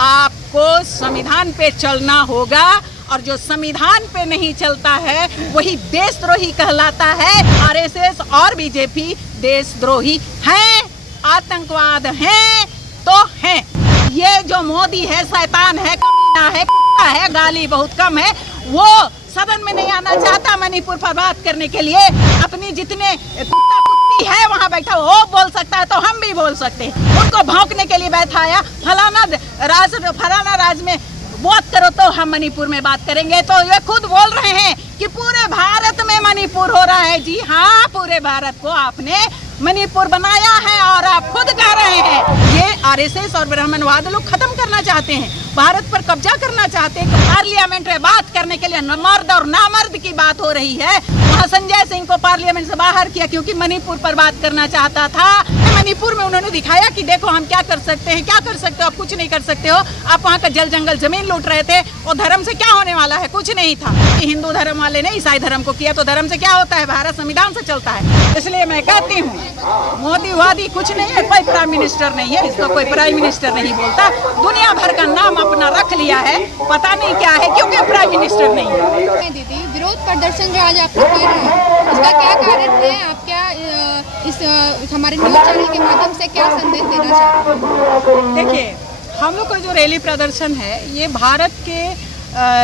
आपको संविधान पे चलना होगा, और जो संविधान पे नहीं चलता है वही देशद्रोही कहलाता है। आरएसएस और बीजेपी देशद्रोही हैं, आतंकवाद हैं तो हैं। ये जो मोदी है शैतान है, कमीना है, कुत्ता है, गाली बहुत कम है, वो सदन में नहीं आना चाहता मणिपुर पर बात करने के लिए। अपनी जितने कुत्ता कुत्ती है वहाँ बैठा वो बोल सकता है तो हम भी बोल सकते हैं। उनको भौंकने के लिए बैठाया, फलाना राज में बात करो तो हम मणिपुर में बात करेंगे। तो ये खुद बोल रहे हैं कि पूरे भारत में मणिपुर हो रहा है। जी हाँ, पूरे भारत को आपने मणिपुर बनाया है और आप खुद कह रहे हैं। ये आरएसएस और ब्राह्मणवाद लोग खत्म करना चाहते हैं, भारत पर कब्जा करना चाहते हैं। पार्लियामेंट में बात करने के लिए मर्द और नामर्द की बात हो रही है। वहाँ संजय सिंह को पार्लियामेंट से बाहर किया क्योंकि मणिपुर पर बात करना चाहता था। मणिपुर में उन्होंने दिखाया कि देखो हम क्या कर सकते हैं। क्या कर सकते हो आप? कुछ नहीं कर सकते हो। आप वहाँ का जल जंगल जमीन लूट रहे थे, और धर्म से क्या होने वाला है? कुछ नहीं था। हिंदू धर्म वाले ने ईसाई धर्म को किया तो धर्म से क्या होता है? भारत संविधान से चलता है। इसलिए मैं कहती हूँ मोदी वादी कुछ नहीं है, कोई प्राइम मिनिस्टर नहीं है, इसको कोई प्राइम मिनिस्टर नहीं बोलता। दुनिया भर का नाम अपना रख लिया है, पता नहीं क्या है, क्योंकि प्राइम मिनिस्टर नहीं है। दीदी, विरोध प्रदर्शन जो आज आप लोग कर रहे हैं उसका क्या कारण है? आप क्या इस हमारे न्यूज चैनल के माध्यम से क्या संदेश देना चाहते हैं? देखिए, हम लोग का जो रैली प्रदर्शन है ये भारत के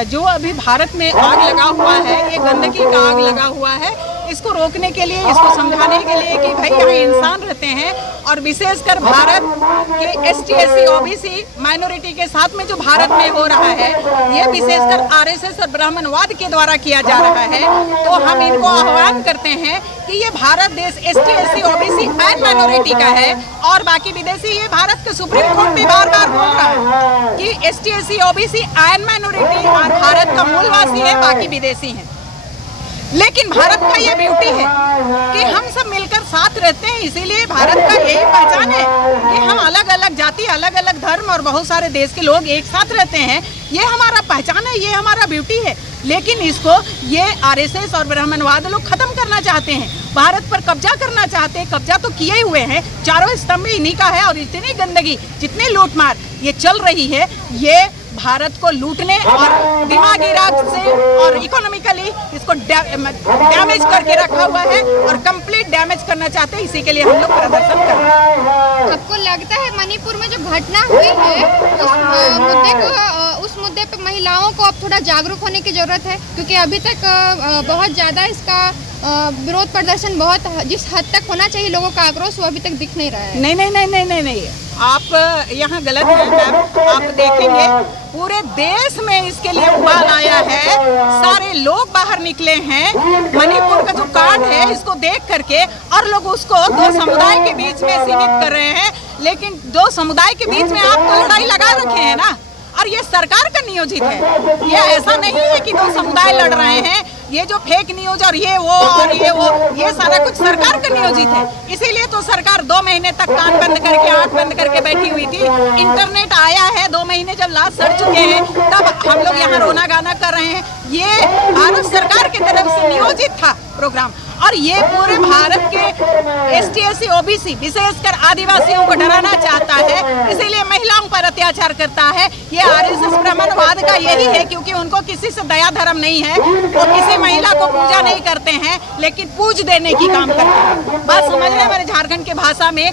जो अभी भारत में आग लगा हुआ है, ये गंदगी का आग लगा हुआ है, इसको रोकने के लिए, इसको समझाने के लिए कि भाई यहाँ इंसान रहते हैं, और विशेषकर भारत के ST SC OBC माइनॉरिटी के साथ में जो भारत में हो रहा है ये विशेषकर आरएसएस और ब्राह्मणवाद के द्वारा किया जा रहा है। तो हम इनको आह्वान करते हैं कि ये भारत देश ST SC OBC and minority का है, और बाकी विदेशी, ये भारत के सुप्रीम कोर्ट भी बार बार बोल रहा है कि ST SC OBC and minority Bharat का मूलवासी है, बाकी विदेशी हैं। लेकिन भारत का ये ब्यूटी है कि हम सब मिलकर साथ रहते हैं, इसीलिए भारत का यही पहचान है कि हम अलग अलग जाति, अलग अलग धर्म और बहुत सारे देश के लोग एक साथ रहते हैं। ये हमारा पहचान है, ये हमारा ब्यूटी है। लेकिन इसको ये आरएसएस और ब्राह्मणवाद लोग खत्म करना चाहते हैं, भारत पर कब्जा करना चाहते हैं। कब्जा तो किए हुए हैं, चारों स्तंभ इन्हीं का है, और इतनी गंदगी, जितनी लूटमार ये चल रही है, ये भारत को लूटने और दिमागी राज से और इकोनॉमिकली इसको डैमेज करके रखा हुआ है, और कंप्लीट डैमेज करना चाहते हैं। इसी के लिए हम लोग प्रदर्शन कर रहे हैं। आपको लगता है मणिपुर में जो घटना हुई है उस मुद्दे पे महिलाओं को अब थोड़ा जागरूक होने की जरूरत है? क्योंकि अभी तक बहुत ज़्यादा इसका विरोध प्रदर्शन बहुत जिस हद तक होना चाहिए लोगों का आक्रोश वो अभी तक दिख नहीं रहा है। नहीं, आप यहाँ गलत हैं मैम। आप देखेंगे पूरे देश में इसके लिए उबाल आया है, सारे लोग बाहर निकले हैं। मणिपुर का जो कांड है इसको देख करके, और लोग उसको दो समुदाय के बीच में सीमित कर रहे हैं। लेकिन दो समुदाय के बीच में आप तो लड़ाई लगा रखे हैं ना, और ये सरकार का नियोजित है। ये ऐसा नहीं है कि दो समुदाय लड़ रहे हैं। ये जो फेक न्यूज और ये वो ये सारा कुछ सरकार का नियोजित है। इसीलिए तो सरकार 2 महीने तक कान बंद करके, आंख बंद करके बैठी हुई थी। इंटरनेट आया है, 2 महीने जब लाश सड़ चुके हैं तब हम लोग यहाँ रोना गाना कर रहे हैं। ये भारत सरकार की तरफ से नियोजित था प्रोग्राम, और ये पूरे भारत के ST SC OBC विशेषकर आदिवासियों को डराना चाहता है, इसीलिए महिलाओं पर अत्याचार करता है। ये आरएसएस ब्राह्मणवाद का यही है, क्योंकि उनको किसी से दया धर्म नहीं है, वो किसी महिला को पूजा नहीं करते हैं, लेकिन पूज देने की काम करते हैं। बात समझ रहे हैं? हमारे झारखंड के भाषा में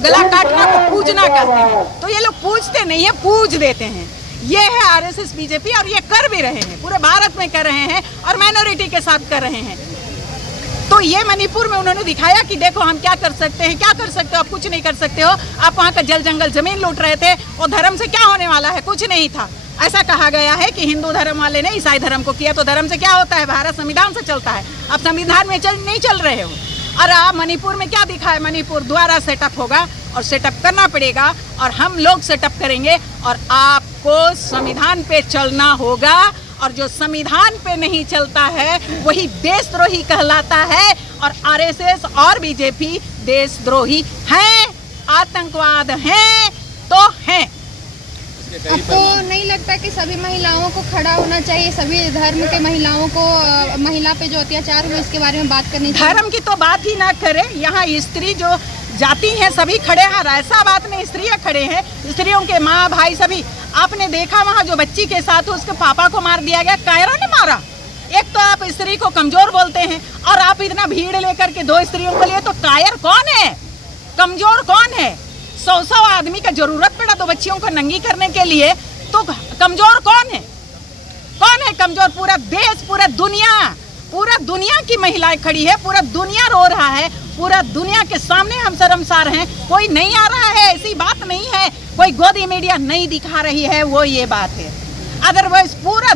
गला काटना को पूजना कहते हैं। तो ये लोग पूजते नहीं है, पूज देते हैं। ये है आरएसएस बीजेपी, और ये कर भी रहे हैं, पूरे भारत में कर रहे हैं, और माइनॉरिटी के साथ कर रहे हैं। तो ये मणिपुर में उन्होंने दिखाया कि देखो हम क्या कर सकते हैं। क्या कर सकते हो आप? कुछ नहीं कर सकते हो। आप वहाँ का जल जंगल जमीन लूट रहे थे, और धर्म से क्या होने वाला है? कुछ नहीं था। ऐसा कहा गया है कि हिंदू धर्म वाले ने ईसाई धर्म को किया तो धर्म से क्या होता है? भारत संविधान से चलता है। आप संविधान में नहीं चल रहे हो। और आप मणिपुर में क्या दिखा है? मणिपुर द्वारा सेटअप होगा, और सेटअप करना पड़ेगा, और हम लोग सेटअप करेंगे, और आपको संविधान पे चलना होगा, और जो संविधान पे नहीं चलता है वही देशद्रोही कहलाता है। और आरएसएस और बीजेपी देशद्रोही हैं, आतंकवाद हैं तो हैं। आपको नहीं लगता कि सभी महिलाओं को खड़ा होना चाहिए, सभी धर्म के महिलाओं को, महिला पे जो अत्याचार हुए इसके बारे में बात करनी चाहिए? धर्म की तो बात ही ना करें, यहाँ स्त्री जो जाती हैं सभी खड़े हैं, ऐसा बात नहीं, स्त्रियाँ खड़े हैं, स्त्रियों के माँ भाई सभी। आपने देखा वहाँ जो बच्ची के साथ उसके पापा को मार दिया गया, कायरों ने मारा। एक तो आप स्त्री को कमजोर बोलते हैं और आप इतना भीड़ लेकर के 2 स्त्रियों को लिए, तो कायर कौन है, कमजोर कौन है? 100 आदमी का जरूरत पड़ा 2 बच्चियों को नंगी करने के लिए, तो कमजोर कौन है? कौन है कमजोर? पूरा देश, पूरा दुनिया की महिलाएं खड़ी है, पूरा दुनिया रो रहा है, पूरा दुनिया के सामने हम शर्मसार हैं। कोई नहीं आ रहा है, ऐसी बात नहीं है, कोई गोदी मीडिया नहीं दिखा रही है, वो ये बात है। अदरवाइज पूरा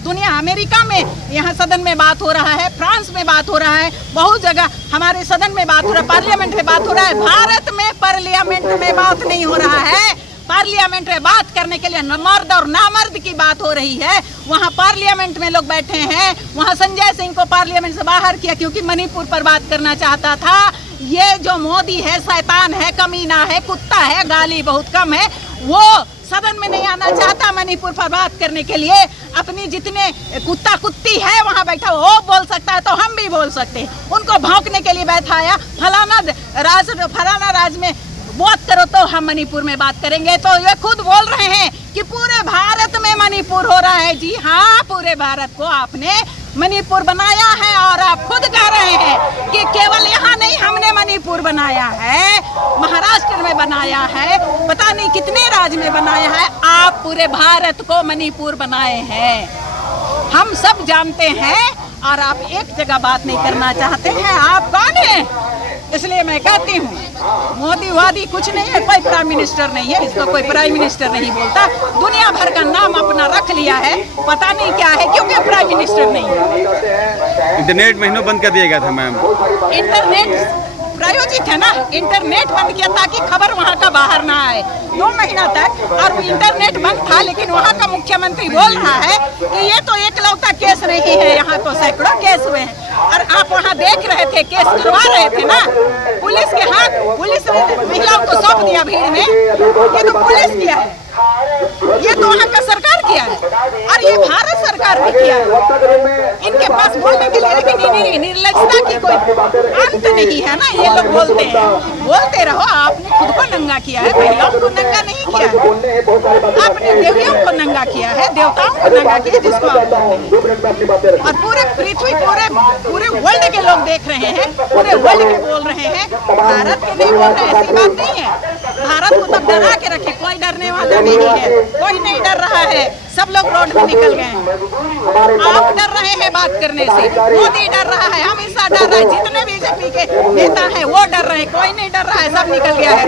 दुनिया अमेरिका में यहाँ सदन में बात हो रहा है, फ्रांस में बात हो रहा है, बहुत जगह हमारे सदन में बात हो रहा है, पार्लियामेंट में बात हो रहा है। भारत में पार्लियामेंट में बात नहीं हो रहा है। पार्लियामेंट में बात करने के लिए मर्द और नामर्द की बात हो रही है। वहाँ पार्लियामेंट में लोग बैठे हैं, वहाँ संजय सिंह को पार्लियामेंट से बाहर किया क्योंकि मणिपुर पर बात करना चाहता था। ये जो मोदी है शैतान है, कमीना है, कुत्ता है, गाली बहुत कम है, वो सदन में नहीं आना चाहता मणिपुर पर बात करने के लिए। अपनी जितने कुत्ता कुत्ती है वहाँ बैठा, वो बोल सकता है तो हम भी बोल सकते हैं। उनको भौंकने के लिए बैठाया, फलाना राज में बात करो तो हम मणिपुर में बात करेंगे। तो ये खुद बोल रहे हैं कि पूरे भारत में मणिपुर हो रहा है। जी हाँ, पूरे भारत को आपने मणिपुर बनाया है और आप खुद कह रहे हैं कि केवल यहाँ नहीं, हमने मणिपुर बनाया है, महाराष्ट्र में बनाया है, पता नहीं कितने राज्य में बनाया है। आप पूरे भारत को मणिपुर बनाए हैं, हम सब जानते हैं, और आप एक जगह बात नहीं करना चाहते हैं। आप कौन है? इसलिए मैं कहती हूँ मोदी वादी कुछ नहीं है, कोई प्राइम मिनिस्टर नहीं है, इसको कोई प्राइम मिनिस्टर नहीं बोलता। दुनिया भर का नाम अपना रख लिया है, पता नहीं क्या है, क्योंकि प्राइम मिनिस्टर नहीं है। इंटरनेट महीनों बंद कर दिया गया था मैम। इंटरनेट प्रायोजित है ना, इंटरनेट बंद किया ताकि खबर वहाँ का बाहर ना आए 2 महीना तक, और इंटरनेट बंद था। लेकिन वहाँ का मुख्यमंत्री बोल रहा है कि ये तो एकलौता केस नहीं है, यहाँ तो सैकड़ों केस हुए हैं। और आप वहाँ देख रहे थे, केस करवा रहे थे ना, पुलिस के हाथ, पुलिस ने महिलाओं को सौंप दिया भीड़ में। ये तो पुलिस किया है, ये तो वहाँ का सरकार किया है, और ये भारत सरकार भी किया है। इनके पास बोलने के लिए लेकिन निर्लजता की कोई अंत नहीं है ना। ये लोग बोलते हैं, बोलते रहो। आपने खुद को नंगा किया है, महिलाओं को नंगा नहीं किया है, आपने देवियों को नंगा किया है, देवताओं को नंगा किया, जिसको आप बोलते हैं। और पूरे पृथ्वी, पूरे वर्ल्ड के लोग देख रहे हैं, पूरे वर्ल्ड के बोल रहे हैं, भारत के नहीं बोल रहे, ऐसी बात नहीं है। भारत को तो डरा के रखे, कोई डरने वाला नहीं है, कोई नहीं डर रहा है, सब लोग रोड में निकल गए हैं। आप डर रहे हैं बात करने से, मोदी डर रहा है, अमित शाह डर रहा है, जितने बीजेपी के नेता हैं वो डर रहे हैं, कोई नहीं डर रहा है, सब निकल गया है।